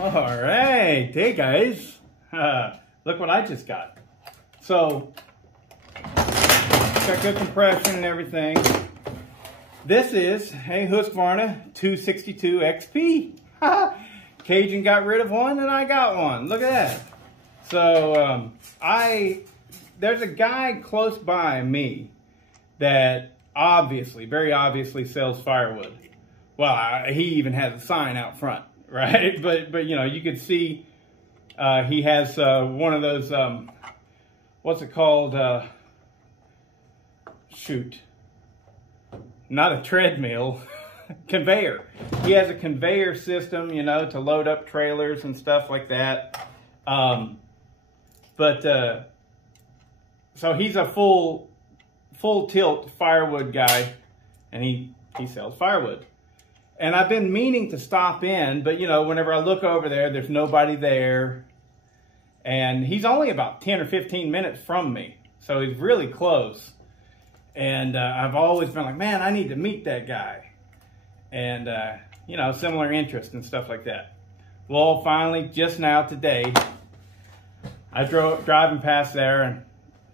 All right, hey guys, look what I just got. So, got good compression and everything. This is a Husqvarna 262 XP. Cajun got rid of one and I got one. Look at that. So, there's a guy close by me that obviously, very obviously sells firewood. Well, he even has a sign out front. Right, but you know, you could see he has one of those what's it called? Shoot, not a treadmill, conveyor. He has a conveyor system, you know, to load up trailers and stuff like that. So he's a full tilt firewood guy, and he sells firewood. And I've been meaning to stop in, but you know, whenever I look over there, there's nobody there. And he's only about 10 or 15 minutes from me. So he's really close. And I've always been like, man, I need to meet that guy. And, you know, similar interest and stuff like that. Well, finally, just now today, I driving past there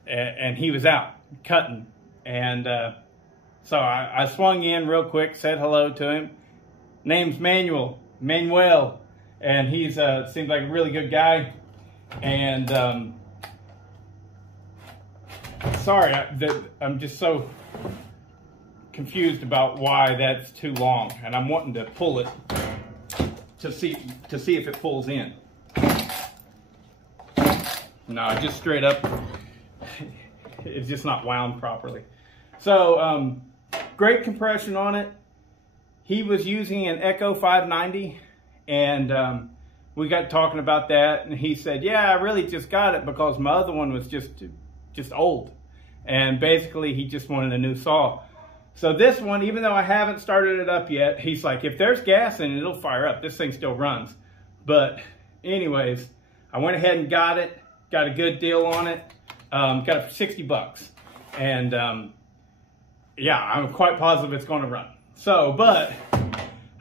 and he was out cutting. And so I swung in real quick, said hello to him. Name's Manuel, and he's seems like a really good guy. And sorry, I'm just so confused about why that's too long, and I'm wanting to pull it to see if it pulls in. No, just straight up, it's just not wound properly. So great compression on it. He was using an Echo 590, and we got talking about that, and he said, yeah, I really just got it because my other one was just old. And basically, he just wanted a new saw. So this one, even though I haven't started it up yet, he's like, if there's gas in it, it'll fire up. This thing still runs. But anyways, I went ahead and got it, got a good deal on it, got it for 60 bucks. And yeah, I'm quite positive it's going to run. So, but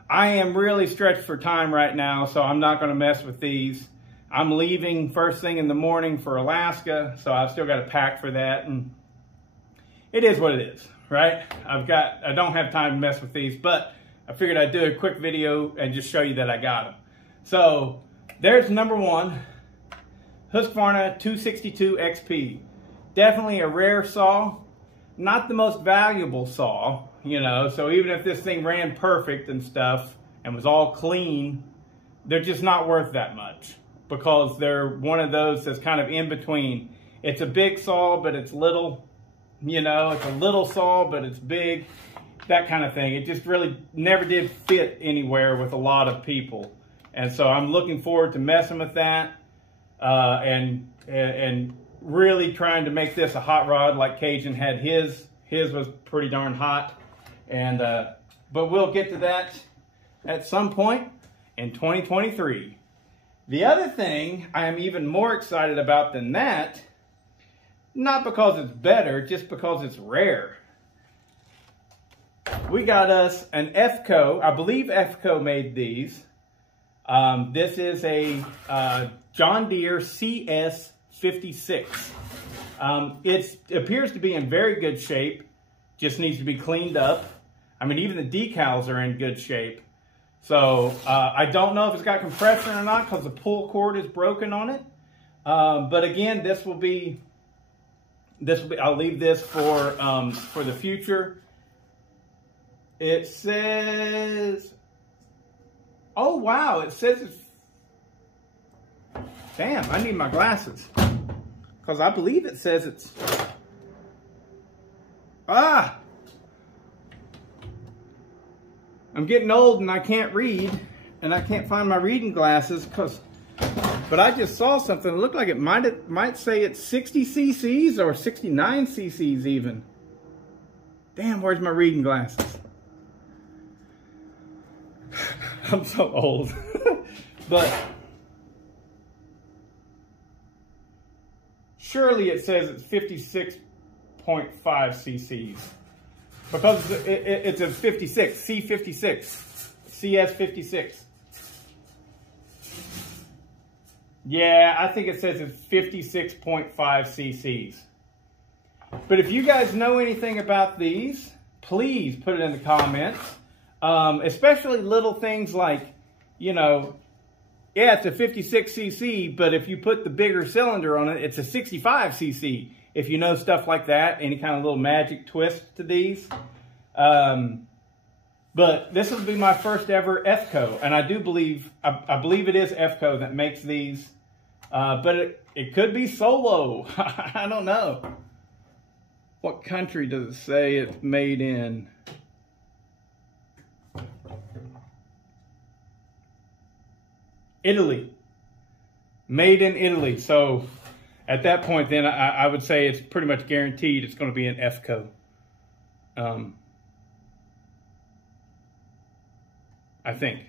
I am really stretched for time right now, so I'm not going to mess with these. I'm leaving first thing in the morning for Alaska, so I've still got to pack for that, and it is what it is, right? I don't have time to mess with these, but I figured I'd do a quick video and just show you that I got them. So, there's number one, Husqvarna 262 XP. Definitely a rare saw, not the most valuable saw. You know, so even if this thing ran perfect and stuff and was all clean, they're just not worth that much because they're one of those that's kind of in between. It's a big saw, but it's little, you know, it's a little saw, but it's big, that kind of thing. It just really never did fit anywhere with a lot of people. And so I'm looking forward to messing with that and really trying to make this a hot rod like Cajun had his. His was pretty darn hot. And but we'll get to that at some point in 2023. The other thing I am even more excited about than that, not because it's better, just because it's rare. We got us an FCO. I believe FCO made these. This is a John Deere CS56. It appears to be in very good shape. Just needs to be cleaned up. I mean, even the decals are in good shape. So I don't know if it's got compression or not because the pull cord is broken on it. But again, this will be. I'll leave this for the future. It says, oh wow! It says it's. Damn! I need my glasses because I believe it says it's. Ah! I'm getting old and I can't read, and I can't find my reading glasses but I just saw something that looked like it might say it's 60 cc's or 69 cc's even. Damn, where's my reading glasses? I'm so old. But surely it says it's 56.5 cc's. Because it's a 56, C56, CS56. Yeah, I think it says it's 56.5 cc's. But if you guys know anything about these, please put it in the comments. Especially little things like, you know, yeah, it's a 56 cc, but if you put the bigger cylinder on it, it's a 65 cc. If you know stuff like that, any kind of little magic twist to these. But this will be my first ever FCO, and I do believe, I believe it is FCO that makes these, but it could be Solo. I don't know. What country does it say it's made in? Italy. Made in Italy. So at that point then I would say it's pretty much guaranteed it's going to be an FCO. I think.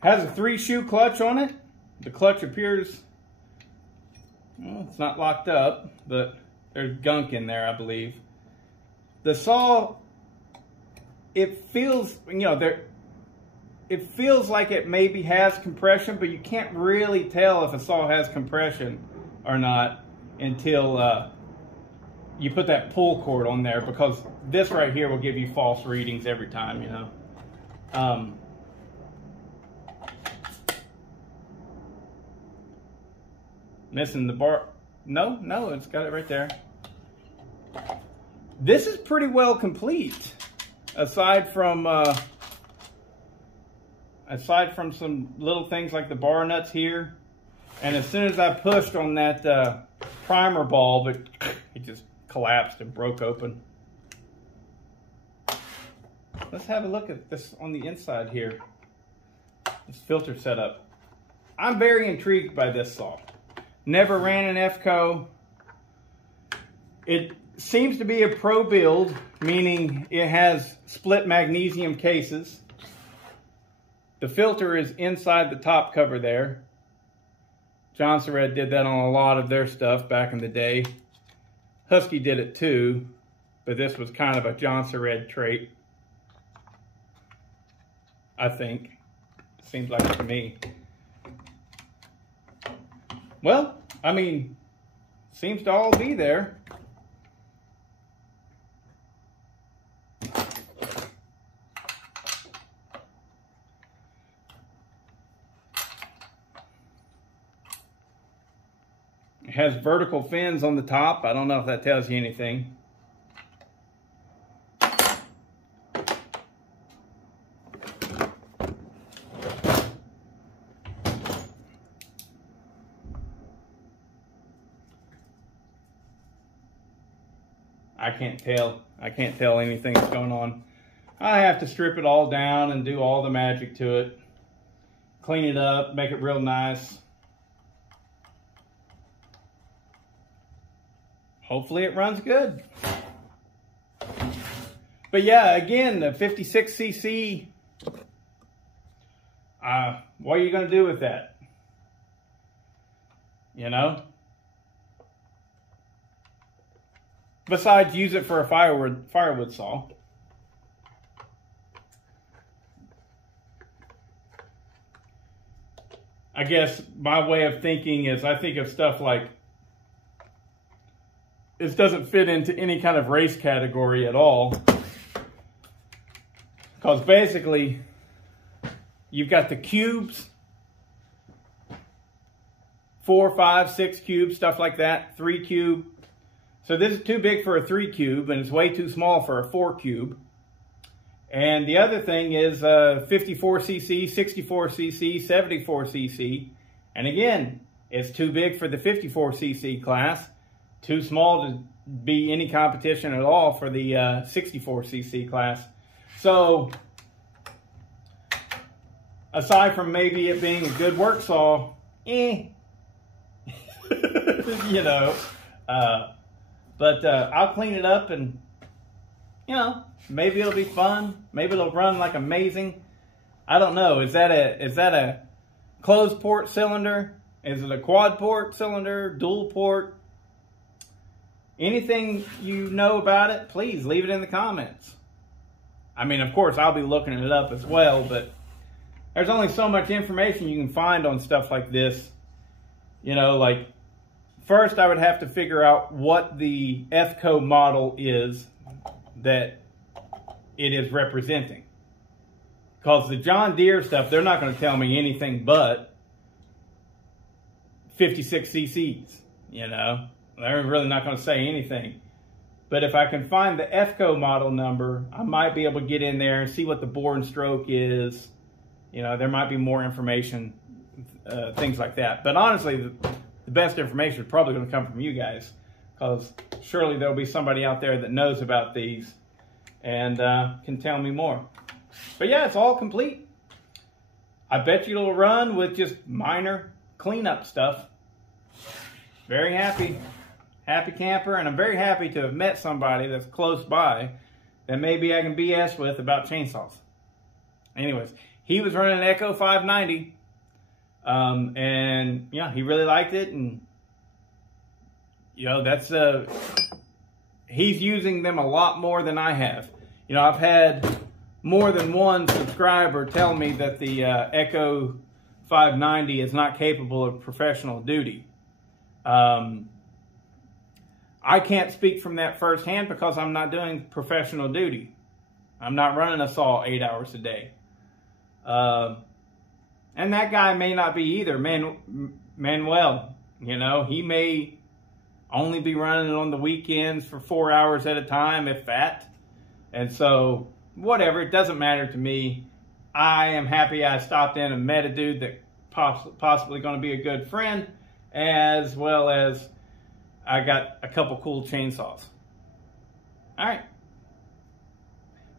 Has a 3-shoe clutch on it. The clutch appears, well, it's not locked up, but there's gunk in there, I believe. The saw, it feels, you know, it feels like it maybe has compression, but you can't really tell if a saw has compression or not until you put that pull cord on there, because this right here will give you false readings every time, you know. Missing the bar. No, it's got it right there. This is pretty well complete, aside from some little things like the bar nuts here. And as soon as I pushed on that primer bulb, it just collapsed and broke open. Let's have a look at this on the inside here. This filter setup. I'm very intrigued by this saw. Never ran an FCO. It seems to be a pro build, meaning it has split magnesium cases. The filter is inside the top cover there. Johnson Red did that on a lot of their stuff back in the day. Husky did it too, but this was kind of a Johnson Red trait, I think. Seems like it to me. Well, I mean, seems to all be there. It has vertical fins on the top. I don't know if that tells you anything. I can't tell anything that's going on. I have to strip it all down and do all the magic to it. Clean it up, make it real nice. Hopefully it runs good. But yeah, again, the 56 cc, what are you going to do with that? You know? Besides use it for a firewood saw. I guess my way of thinking is I think of stuff like, this doesn't fit into any kind of race category at all. Because basically, you've got the cubes, 4, 5, 6 cubes, stuff like that, 3 cube. So this is too big for a 3 cube, and it's way too small for a 4 cube. And the other thing is 54 cc, 64 cc, 74 cc. And again, it's too big for the 54 cc class, too small to be any competition at all for the 64 cc class. So aside from maybe it being a good work saw, you know, but I'll clean it up and, you know, maybe it'll be fun. Maybe it'll run like amazing. I don't know. Is that a closed port cylinder? Is it a quad port cylinder? Dual port? Anything you know about it, please leave it in the comments. I mean, of course, I'll be looking it up as well, but there's only so much information you can find on stuff like this. You know, like, first I would have to figure out what the EFCO model is that it is representing. Because the John Deere stuff, they're not going to tell me anything but 56 cc's, you know. They're really not going to say anything. But if I can find the EFCO model number, I might be able to get in there and see what the bore and stroke is. You know, there might be more information, things like that. But honestly, the best information is probably going to come from you guys, because surely there'll be somebody out there that knows about these and can tell me more. But yeah, it's all complete. I bet you it'll run with just minor cleanup stuff. Very happy. Happy camper, and I'm very happy to have met somebody that's close by that maybe I can BS with about chainsaws. Anyways, he was running an Echo 590, and yeah, he really liked it, and you know, that's he's using them a lot more than I have. You know, I've had more than one subscriber tell me that the Echo 590 is not capable of professional duty. I can't speak from that firsthand because I'm not doing professional duty. I'm not running a saw 8 hours a day. And that guy may not be either. Manuel, you know, he may only be running on the weekends for 4 hours at a time, if that. And so, whatever, it doesn't matter to me. I am happy I stopped in and met a dude that possibly going to be a good friend, as well as I got a couple cool chainsaws. All right.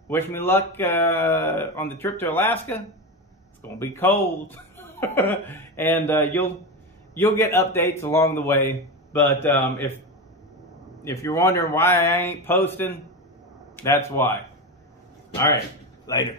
Wish me luck on the trip to Alaska. It's going to be cold. And you'll get updates along the way. But if you're wondering why I ain't posting, that's why. All right. Later.